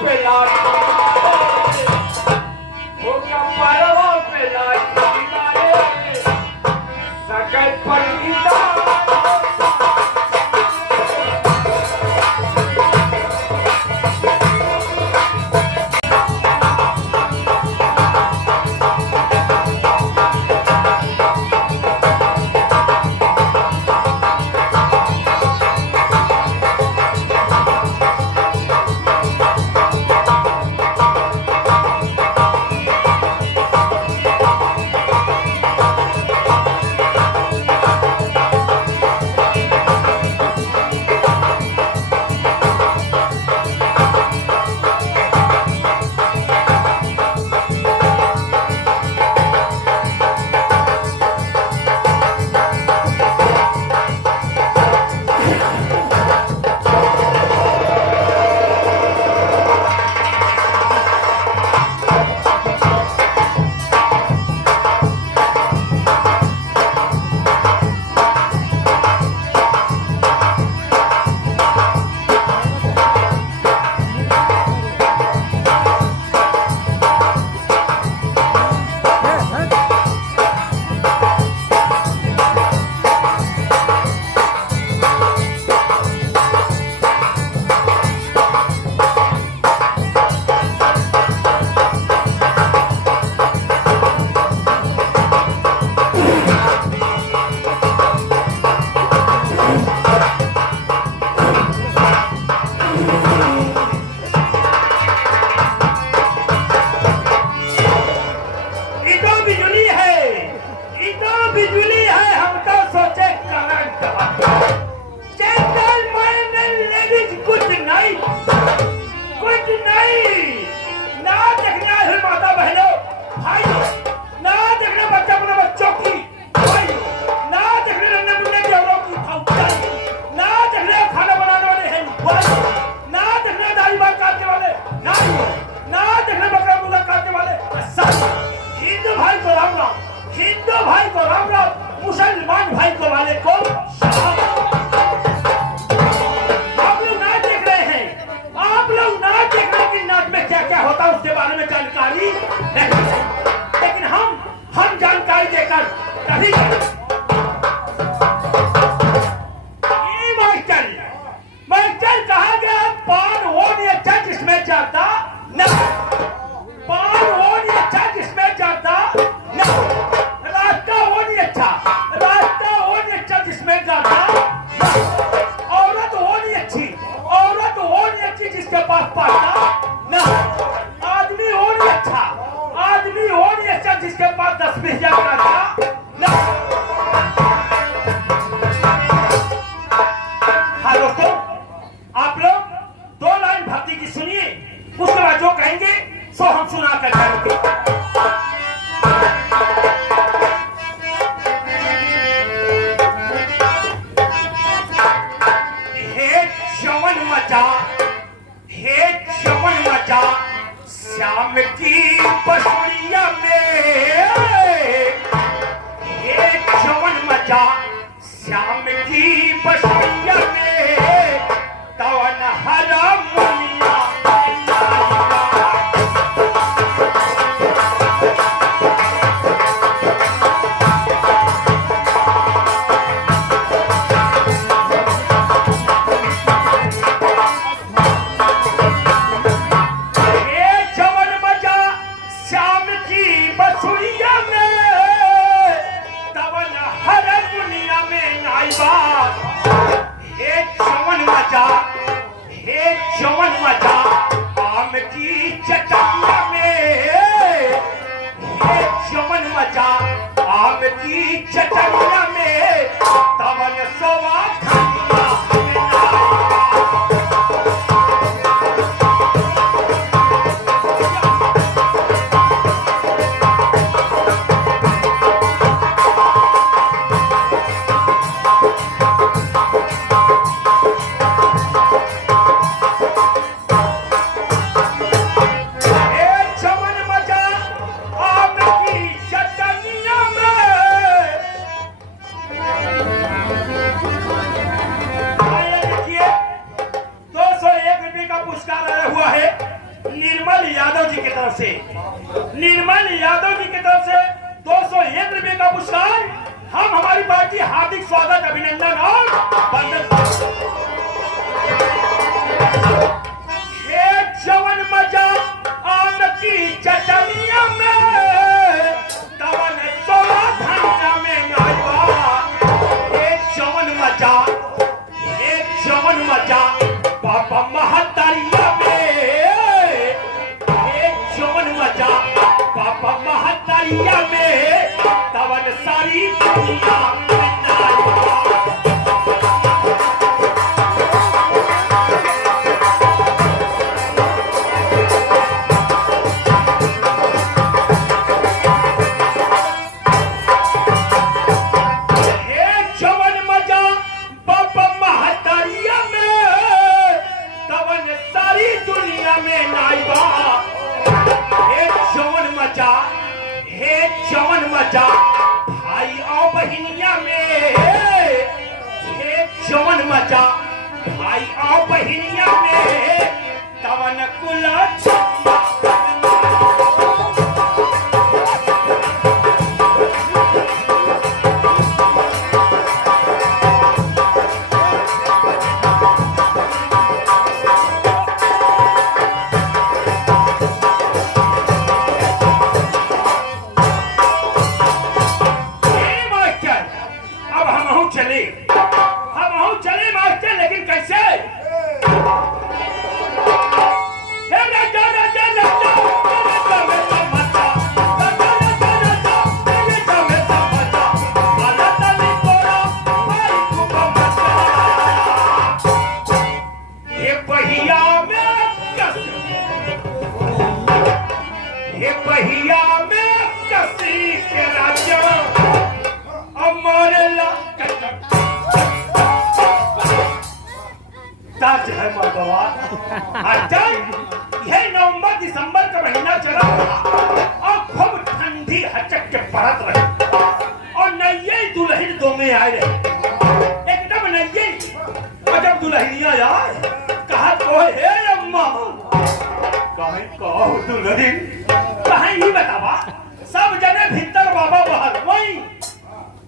पे लाट वो कपड़वा पे लाट लाए सकल परिता मुसलमान भाई को वाले को आप लोग ना देख रहे हैं, आप लोग ना देख रहे कि नाच में क्या क्या होता है उसके बारे में जानकारी, लेकिन हम जानकारी देकर तभी मास्टर कहा गया पान वो नहीं अच्छा जिसमें जाता न, पान वो नहीं अच्छा जिसमें जाता न, रास्ता वो नहीं अच्छा जिसमें जाता, औरत वो नहीं अच्छी जिसके पास पाता न, आदमी वो नहीं अच्छा जिसके पास 10-20 हजार का न। हाँ दोस्तों, आप लोग 2 लाइन भक्ति की सुनिए, उसके बाद जो कहेंगे सो हम सुना कर जाएंगे। श्याम की बसुड़िया में एक जवन मचा, श्याम की बसुड़िया में तवन हरा मुनिया चटनिया में तवन सवा खनिया बहिनिया में तवन सारी दुनिया में नाइबा। जवन मजा भाई और बहिनिया में, हे जवन मजा भाई और बहिनिया में तवन कुल चले मास्टर, लेकिन कैसे? है यह नवंबर दिसंबर का महीना चला और खूब ठंडी हचक के पड़त रही और नये दुल्हन दो में आए रहे, एकदम नये। और जब दुल्हनिया आए कहा तो हे अम्मा, कहीं कहो दुल्हन कहीं ही बतावा, सब जने भीतर बाबा बाहर वही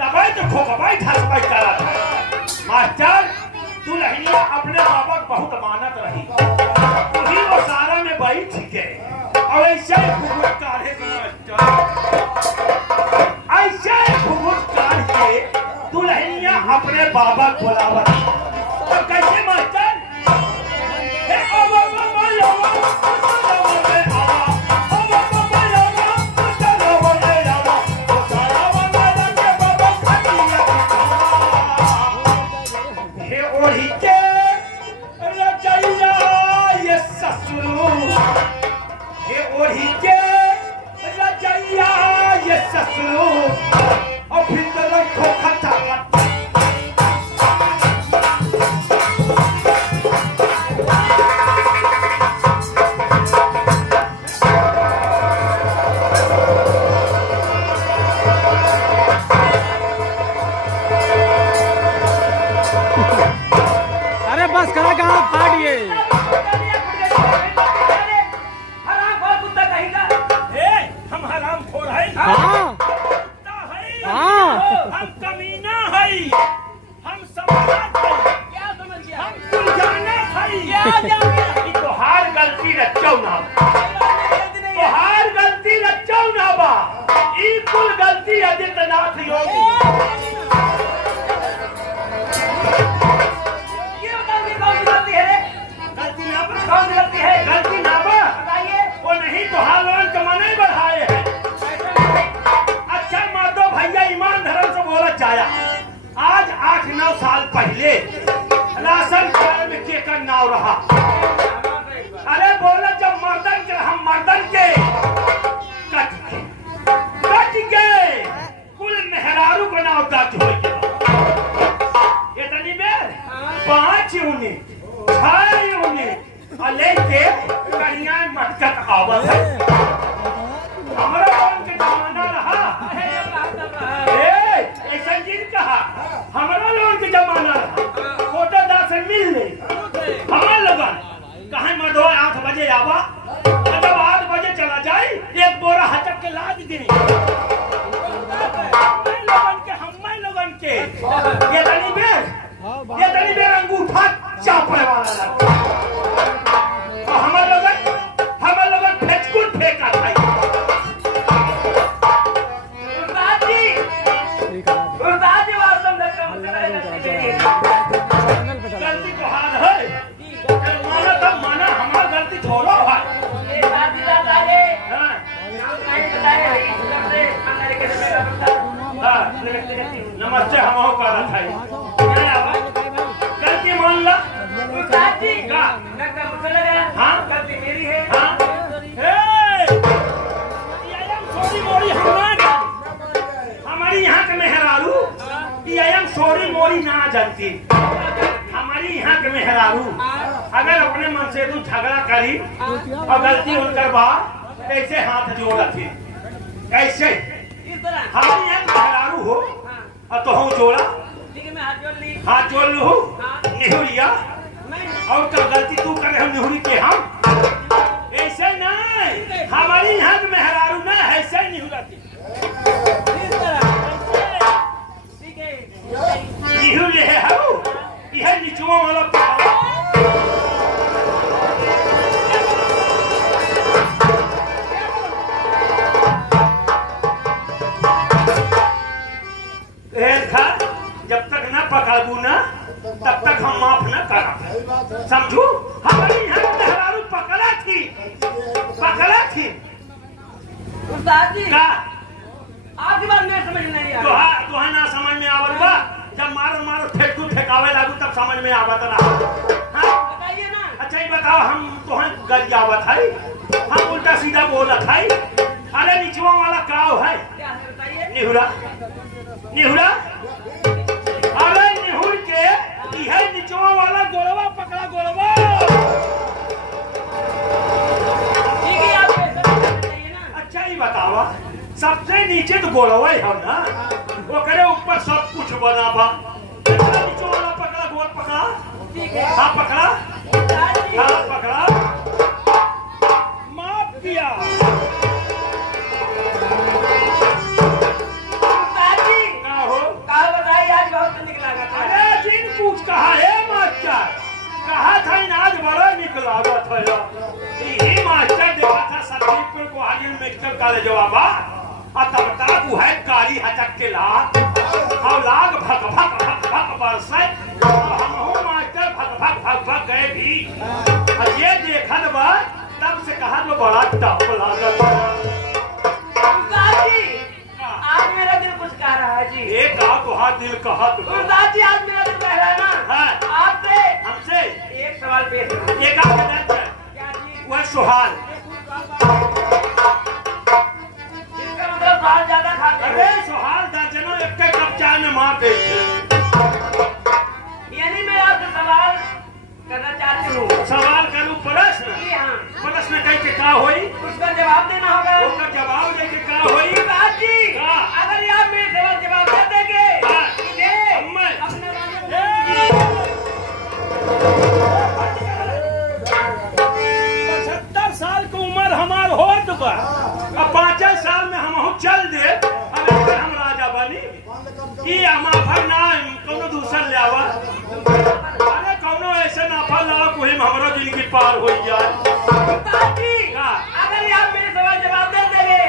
दबाई तो खोकबाई ढासबाई करा था। मास्टर दुल्हनिया अपने बाबा को बहुत अमानत रही, वही वो सारा में बैठ गए और ऐसे घुघुट काढ़े ऐसे घुघुट काढ़ के दुल्हनिया अपने बाबा को बुलावा। और कैसे मास्टर? बस करा कहाँ फाड़िए हम हराम खोर है, हम कमीना है, हम समाज है, हम सुलझाना है। तोहार गलती रचौ ना, तोहार गलती रचौ ना बा, ई कुल गलती आदित्यनाथ योगी। गलती ना बा, वो नहीं तो हाल कमाने बढ़ाए हैं। अच्छा माधव भैया ईमान धर्म से बोला जाया, आज 8-9 साल पहले राशन कार्ड में के का नाव रहा। अरे बोला जब मर्दन के हम मर्दन के कट गए कुल मेहरारू का नाम नमस्ते हम कह रहा था गलती मान ला दादी का लगता मुझे लगा हाँ गलती मेरी है हाँ सॉरी मोरी हमारी यहाँ के मेहरारू सॉरी मोरी ना जानती हमारी यहाँ के मेहरारू अगर अपने मन से तू झगड़ा करी और गलती उनकर बा कैसे हाथ जोड़ा थी कैसे इस तरह हमारी यहाँ के मेहरारू हो और तो हूँ जोड़ा ठीक है मैं हाथ जोड़ ली हाथ जोड़ लू निहुरिया मैं और कब गलती तू करे हम निहुरी के हम ऐसे नहीं हमारी यहाँ के मेहरारू ना ऐसे नहीं हो जाती इस तरह ठीक है निहुर ले है हो यह निचुआ वाला पावा था जब तक ना पकाबू ना तब तक हम माफ न करा समझू हमारी यहाँ के मेहरारू पकड़ा थी दादी का आपकी बात मैं समझ नहीं आ तुहा ना समझ में आवत बा जब मारो फेंकू फेंकावे लागू तब समझ में आवत ना हाँ? बताइए ना अच्छा ये बताओ हम तुहन गरियावत है हम उल्टा सीधा बोलत है अरे निचवा वाला काव है क्या है बताइए निहुरा अरे निहुर के यह निचवा वाला गोलवा पकड़ा गोलवा ठीक है आप ऐसा बताइए ना अच्छा ही बतावा सबसे नीचे तो गोलवा ही है ना वो करे ऊपर सब कुछ बना बा निचवा वाला पकड़ा गोल पकड़ा ठीक है हाँ पकड़ा दादी हाँ पकड़ा माफ किया दादी का हो कहा बताइए आज बहुत निक लगा था अरे जिन पूछ कहा है मास्टर कहा था इन आज बड़ा निकला था यही मास्टर देखा था सतीपुर को हाजिर मेडिकल कॉलेज जवाबा और तब तक वो है कारी हटक के लाग और लाग भग भग भग भग बरसे और हम हो मास्टर भग भग भग भग गए भी और ये देखन बा तब से कहा जो बड़ा टप लागत दादी आज मेरा दिल कुछ कह रहा है जी एक का तो हाथ दिल कहा तो दादी आज मेरा दिल कह रहा है ना हाँ। आपसे हमसे एक सवाल पेश है ये का कहना है क्या चीज वह सुहाल इसका मतलब सवाल ज्यादा खाते अरे हैं सुहाल दर्जनों एक कप चाय में मार देते यानी मैं आपसे सवाल करना चाहती हूँ सवाल करूं प्रश्न जी हाँ प्रश्न कह के का होई उसका जवाब देना होगा उसका जवाब दे के का होई दादी हाँ। अगर आप मेरे सवाल जवाब दे देंगे हाँ। मुझे अम्मा। अपने वाले को 75 साल की उम्र हमार होत बा अब 5 साल में हम चल दे अरे हम राजा बनी ई हमार भर ना कोनो दूसर ले आवा अरे कोनो ऐसे ना फल लाओ कोई हमरो जिंदगी पार हो जाए